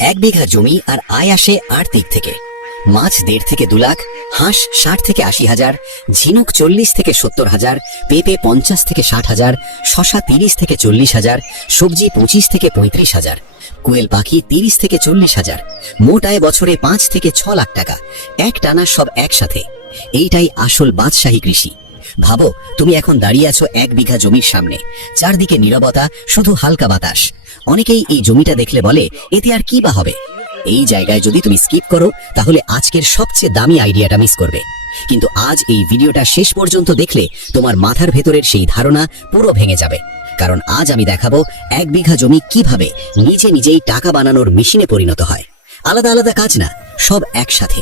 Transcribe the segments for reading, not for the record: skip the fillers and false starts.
1 বিঘা জমি আর আয় আসে 8 দিক থেকে। মাছ 1.5 থেকে 2 লাখ, হাঁস 60 থেকে 80 হাজার, ঝিনুক 40 থেকে 70 হাজার, পেঁপে 50 থেকে 60 হাজার, শশা 30 থেকে 40 হাজার, সবজি 25 থেকে 35 হাজার, কোয়েল পাখি 30 থেকে 40 হাজার। মোট আয় বছরে 5 থেকে 6 লাখ টাকা, এক টানা সব একসাথে। এইটাই আসল বাদশাহী কৃষি। ভাবো, তুমি এখন দাঁড়িয়ে আছো 1 বিঘা জমির সামনে, চারদিকে নীরবতা, শুধু হালকা বাতাস। অনেকেই এই জমিটা দেখলে বলে, এতে আর কি বা হবে। এই জায়গায় যদি তুমি স্কিপ করো, তাহলে আজকের সবচেয়ে দামি আইডিয়াটা মিস করবে। কিন্তু আজ এই ভিডিওটা শেষ পর্যন্ত দেখলে তোমার মাথার ভেতরের সেই ধারণা পুরো ভেঙে যাবে। কারণ আজ আমি দেখাবো 1 বিঘা জমি কিভাবে নিজে নিজেই টাকা বানানোর মেশিনে পরিণত হয়। আলাদা আলাদা কাজ না, সব একসাথে।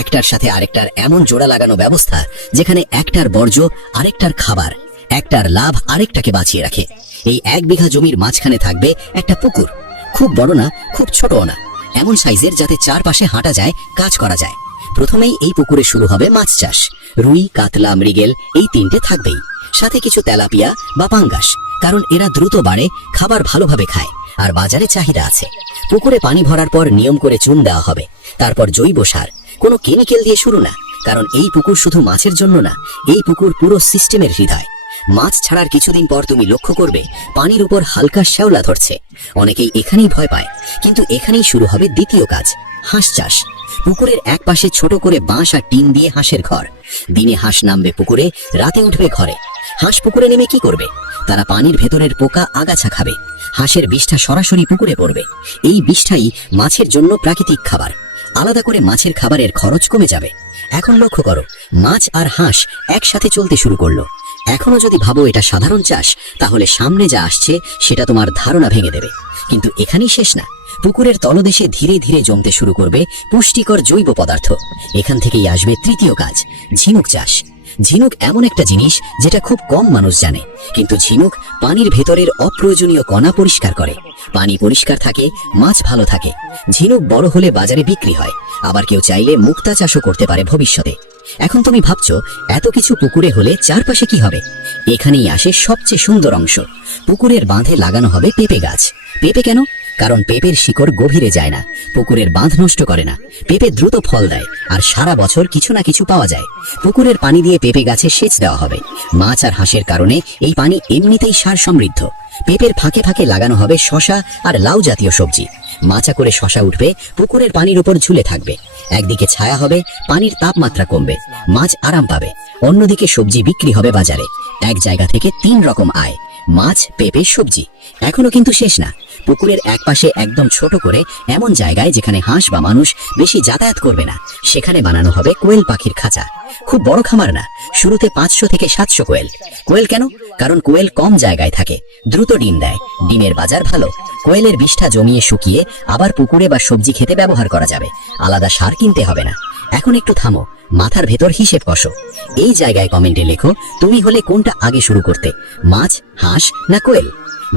একটার সাথে আরেকটার এমন জোড়া লাগানো ব্যবস্থা, যেখানে একটার বর্জ্য আরেকটার খাবার, একটার লাভ আরেকটাকে বাঁচিয়ে রাখে। এই 1 বিঘা জমির মাঝখানে থাকবে একটা পুকুর, খুব বড় না, খুব ছোটও না, এমন সাইজের যাতে চারপাশে হাঁটা যায়, কাজ করা যায়। প্রথমেই এই পুকুরে শুরু হবে মাছ চাষ। রুই, কাতলা, মৃগেল এই 3টে থাকবেই, সাথে কিছু তেলাপিয়া বা পাঙ্গাস, কারণ এরা দ্রুত বাড়ে, খাবার ভালোভাবে খায় আর বাজারে চাহিদা আছে। পুকুরে পানি ভরার পর নিয়ম করে চুন দেওয়া হবে, তারপর জৈব সার। কোনো কেমিক্যাল দিয়ে শুরু না, কারণ এই পুকুর শুধু মাছের জন্য না, এই পুকুর পুরো সিস্টেমের হৃদয়। মাছ ছাড়ার কিছুদিন পর তুমি লক্ষ্য করবে পানির উপর হালকা শ্যাওলা ধরছে। অনেকেই এখানেই ভয় পায়, কিন্তু এখানেই শুরু হবে দ্বিতীয় কাজ, হাঁস চাষ। পুকুরের এক পাশে ছোট করে বাঁশ আর টিন দিয়ে হাঁসের ঘর। দিনে হাঁস নামবে পুকুরে, রাতে উঠবে ঘরে। হাঁস পুকুরে নেমে কি করবে? তারা পানির ভেতরের পোকা, আগাছা খাবে। হাঁসের বিষটা সরাসরি পুকুরে পড়বে। এই বিষটাই মাছের জন্য প্রাকৃতিক খাবার। আলাদা করে মাছের খাবারের খরচ কমে যাবে। এখন লক্ষ্য করো, মাছ আর হাঁস একসাথে চলতে শুরু করলো। এখনো যদি ভাবো এটা সাধারণ চাষ, তাহলে সামনে যা আসছে সেটা তোমার ধারণা ভেঙে দেবে। কিন্তু এখানেই শেষ না, পুকুরের তলদেশে ধীরে ধীরে জমতে শুরু করবে পুষ্টিকর জৈব পদার্থ। এখান থেকেই আসবে তৃতীয় কাজ, ঝিনুক চাষ। ঝিনুক এমন একটা জিনিস যেটা খুব কম মানুষ জানে, কিন্তু ঝিনুক পানির ভেতরের অপ্রয়োজনীয় কণা পরিষ্কার করে। পানি পরিষ্কার থাকে, মাছ ভালো থাকে। ঝিনুক বড় হলে বাজারে বিক্রি হয়, আবার কেউ চাইলে মুক্তা চাষও করতে পারে ভবিষ্যতে। এখন তুমি ভাবছো, এত কিছু পুকুরে হলে চারপাশে কি হবে? এখানেই আসে সবচেয়ে সুন্দর অংশ। পুকুরের বাঁধে লাগানো হবে পেঁপে গাছ। পেঁপে কেন? কারণ পেঁপের শিকড় গভীরে যায় না, পুকুরের বাঁধ নষ্ট করে না। পেঁপে দ্রুত ফল দেয় আর সারা বছর কিছু না কিছু পাওয়া যায়। পুকুরের পানি দিয়ে পেঁপে গাছে সেচ দেওয়া হবে। মাছ আর হাঁসের কারণে এই পানি এমনিতেই সার সমৃদ্ধ। পেঁপের ফাঁকে ফাঁকে লাগানো হবে শশা আর লাউ জাতীয় সবজি। মাচা করে শশা উঠবে, পুকুরের পানির উপর ঝুলে থাকবে। একদিকে ছায়া হবে, পানির তাপমাত্রা কমবে, মাছ আরাম পাবে। অন্যদিকে সবজি বিক্রি হবে বাজারে। এক জায়গা থেকে 3 রকম আয়, মাছ, পেঁপে, সবজি। এখনো কিন্তু শেষ না, পুকুরের একপাশে একদম ছোট করে এমন জায়গায় যেখানে হাঁস বা মানুষ বেশি যাতায়াত করবে না, সেখানে বানানো হবে কোয়েল পাখির খাঁচা। খুব বড় খামার না, শুরুতে 500 থেকে 700 কোয়েল। কোয়েল কেন? কারণ কোয়েল কম জায়গায় থাকে, দ্রুত ডিম দেয়, ডিমের বাজার ভালো। কোয়েলের বিষটা জমিয়ে শুকিয়ে আবার পুকুরে বা সবজি খেতে ব্যবহার করা যাবে, আলাদা সার কিনতে হবে না। এখন একটু থামো, মাথার ভেতর হিসেব কষো। এই জায়গায় কমেন্টে লেখো, তুমি হলে কোনটা আগে শুরু করতে, মাছ, হাঁস না কোয়েল?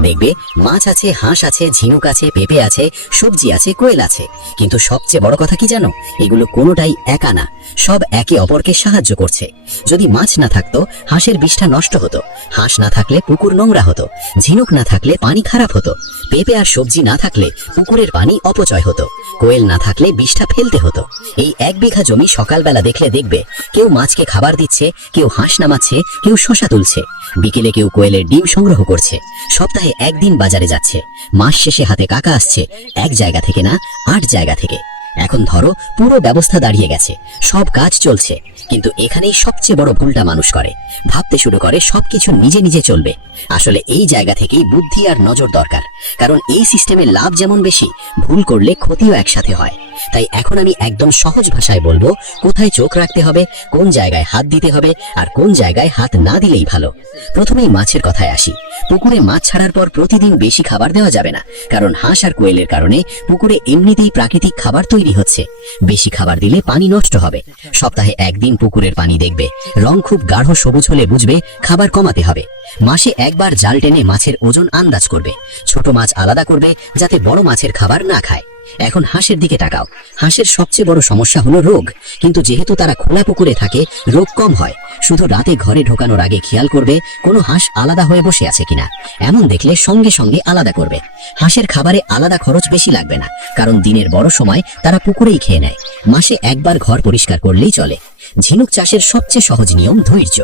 দেখবে মাছ আছে, হাঁস আছে, ঝিনুক আছে, পেঁপে আছে, সবজি আছে, কোয়েল আছে। কিন্তু সবচেয়ে বড় কথা কি জানো? এগুলো কোনোটাই একা না, সব একে অপরকে সাহায্য করছে। যদি মাছ না থাকতো, হাঁসের বিষটা নষ্ট হতো। হাঁস না থাকলে পুকুর নোংরা হতো। ঝিনুক না থাকলে পানি খারাপ হতো। পেঁপে আর সবজি না থাকলে পুকুরের পানি অপচয় হতো। কোয়েল না থাকলে বিষটা ফেলতে হতো। এই 1 বিঘা জমি সকালবেলা দেখলে দেখবে কেউ মাছকে খাবার দিচ্ছে, কেউ হাঁস নামাচ্ছে, কেউ শশা তুলছে। বিকেলে কেউ কোয়েলের ডিম সংগ্রহ করছে। সপ্তাহে 1 দিন বাজারে যাচ্ছে। মাস শেষে হাতে টাকা আসছে, এক জায়গা থেকে না, 8 জায়গা থেকে। এখন ধরো পুরো ব্যবস্থা দাঁড়িয়ে গেছে, সব কাজ চলছে, কিন্তু এখানেই সবচেয়ে বড় ভুলটা মানুষ করে। ভাবতে শুরু করে সবকিছু নিজে নিজে চলবে। আসলে এই জায়গা থেকেই বুদ্ধি আর নজর দরকার, কারণ এই সিস্টেমে লাভ যেমন বেশি, ভুল করলে ক্ষতিও একসাথে হয়। তাই এখন আমি একদম সহজ ভাষায় বলবো, কোথায় চোখ রাখতে হবে, কোন জায়গায় হাত দিতে হবে আর কোন জায়গায় হাত না দিলেই ভালো। প্রথমেই মাছের কথায় আসি। পুকুরে মাছ ছাড়ার পর প্রতিদিন বেশি খাবার দেওয়া যাবে না, কারণ হাঁস আর কোয়েলের কারণে পুকুরে এমনিতেই প্রাকৃতিক খাবার তৈরি হচ্ছে। বেশি খাবার দিলে পানি নষ্ট হবে। সপ্তাহে 1 দিন পুকুরের পানি দেখবে রং খুব গাঢ় সবুজ হলে বুঝবে খাবার কমাতে হবে। মাসে একবার জাল টেনে মাছের ওজন আন্দাজ করবে। ছোট মাছ আলাদা করবে, যাতে বড় মাছের খাবার না খায়। এখন হাঁসের দিকে তাকাও। হাঁসের সবচেয়ে বড় সমস্যা হলো রোগ, কিন্তু যেহেতু তারা খোলা পুকুরে থাকে রোগ কম হয়। শুধু রাতে ঘরে ঢোকানোর আগে খেয়াল করবে কোনো হাঁস আলাদা হয়ে বসে আছে কিনা। এমন দেখলে সঙ্গে সঙ্গে আলাদা করবে। হাঁসের খাবারে আলাদা খরচ বেশি লাগবে না, কারণ দিনের বড় সময় তারা পুকুরেই খেয়ে নেয়। মাসে একবার ঘর পরিষ্কার করলেই চলে। ঝিনুক চাষের সবচেয়ে সহজ নিয়ম ধৈর্য।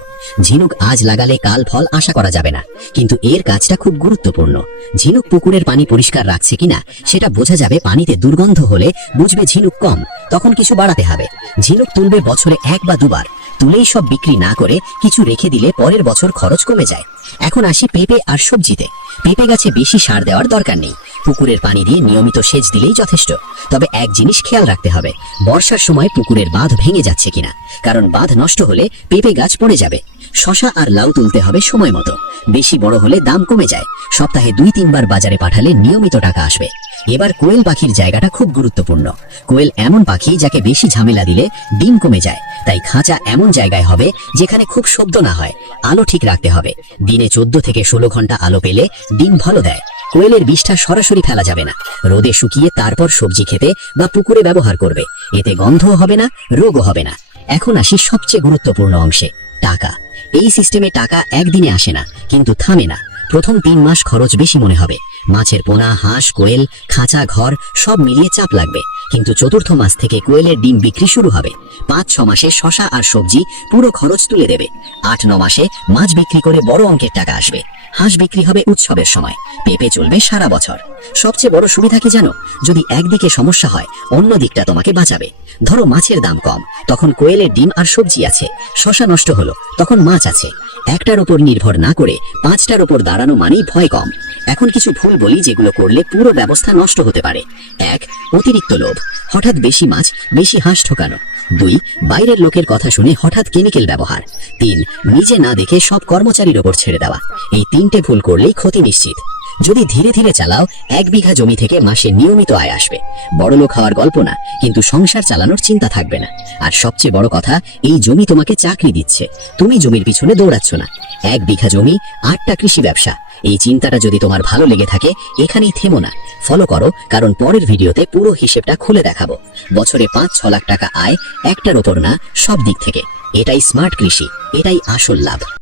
ঝিনুক আজ লাগালে কাল ফল আশা করা যাবে না, কিন্তু এর কাজটা খুব গুরুত্বপূর্ণ। ঝিনুক পুকুরের পানি পরিষ্কার রাখছে কিনা সেটা বোঝা যাবে পানিতে দুর্গন্ধ হলে, বুঝবে ঝিনুক কম, তখন কিছু বাড়াতে হবে। ঝিনুক তুলবে বছরে 1 বা 2 বার, তুলেই সব বিক্রি না করে কিছু রেখে দিলে পরের বছর খরচ কমে যায়। এখন আসি পেঁপে আর সবজিতে। পেঁপে গাছে বেশি সার দেওয়ার দরকার নেই, পুকুরের পানি দিয়ে নিয়মিত সেচ দিলেই যথেষ্ট। তবে এক জিনিস খেয়াল রাখতে হবে, বর্ষার সময় পুকুরের বাঁধ ভেঙে যাচ্ছে কিনা, কারণ বাঁধ নষ্ট হলে পেঁপে গাছ পড়ে যাবে। শশা আর লাউ তুলতে হবে সময় মতো, বেশি বড় হলে দাম কমে যায়। সপ্তাহে 2-3 বার বাজারে পাঠালে নিয়মিত টাকা আসবে। এবার কোয়েল পাখির জায়গাটা খুব গুরুত্বপূর্ণ। কোয়েল এমন পাখি যাকে বেশি ঝামেলা দিলে ডিম কমে যায়, তাই খাঁচা এমন জায়গায় হবে যেখানে খুব শব্দ না হয়। আলো ঠিক রাখতে হবে, দিনে 14 থেকে 16 ঘন্টা আলো পেলে ডিম ভালো দেয়। কোয়েলের বিষটা সরাসরি ফেলা যাবে না, রোদে শুকিয়ে তারপর সবজি খেতে বা পুকুরে ব্যবহার করবে। এতে গন্ধও হবে না, রোগও হবে না। এখন আসি সবচেয়ে গুরুত্বপূর্ণ অংশে, টাকা। এই সিস্টেমে টাকা একদিনে আসে না, কিন্তু থামে না। প্রথম 3 মাস খরচ বেশি মনে হবে। মাছের পোনা, হাঁস, কোয়েল, খাঁচা, ঘর সব মিলিয়ে চাপ লাগবে। কিন্তু চতুর্থ মাস থেকে কোয়েলের ডিম বিক্রি শুরু হবে। 5-6 মাসে শশা আর সবজি পুরো খরচ তুলে দেবে। 8-9 মাসে মাছ বিক্রি করে বড় অঙ্কের টাকা আসবে। হাঁস বিক্রি হবে উৎসবের সময়। পেঁপে চলবে সারা বছর। সবচেয়ে বড় সুবিধা কি জানো? যদি একদিকে সমস্যা হয় অন্য দিকটা তোমাকে বাঁচাবে। ধরো মাছের দাম কম, তখন কোয়েলের ডিম আর সবজি আছে। শশা নষ্ট হলো, তখন মাছ আছে। একটার উপর নির্ভর না করে 5টার উপর দাঁড়ানো মানেই ভয় কম। এখন কিছু ভুল বলি যেগুলো করলে পুরো ব্যবস্থা নষ্ট হতে পারে। 1. অতিরিক্ত লোভ, হঠাৎ বেশি মাছ, বেশি হাঁস ঠকানো। 2. বাইরের লোকের কথা শুনে হঠাৎ কেমিক্যাল ব্যবহার। 3. নিজে না দেখে সব কর্মচারীর ওপর ছেড়ে দেওয়া। এই 3টে ভুল করলেই ক্ষতি নিশ্চিত। যদি ধীরে ধীরে চালাও 1 বিঘা জমি থেকে মাসে নিয়মিত আয় আসবে। বড়লোক হওয়ার গল্প না, কিন্তু সংসার চালানোর চিন্তা থাকবে না। আর সবচেয়ে বড় কথা, এই জমি তোমাকে চাকরি দিচ্ছে, তুমি জমির পিছনে দৌড়াচ্ছ না। 1 বিঘা জমি, 8টা কৃষি ব্যবসা। এই চিন্তাটা যদি তোমার ভালো লেগে থাকে এখানেই থেমো না, ফলো করো, কারণ পরের ভিডিওতে পুরো হিসেবটা খুলে দেখাবো। বছরে 5-6 লাখ টাকা আয়, একটার ওপর না, সব দিক থেকে। এটাই স্মার্ট কৃষি, এটাই আসল লাভ।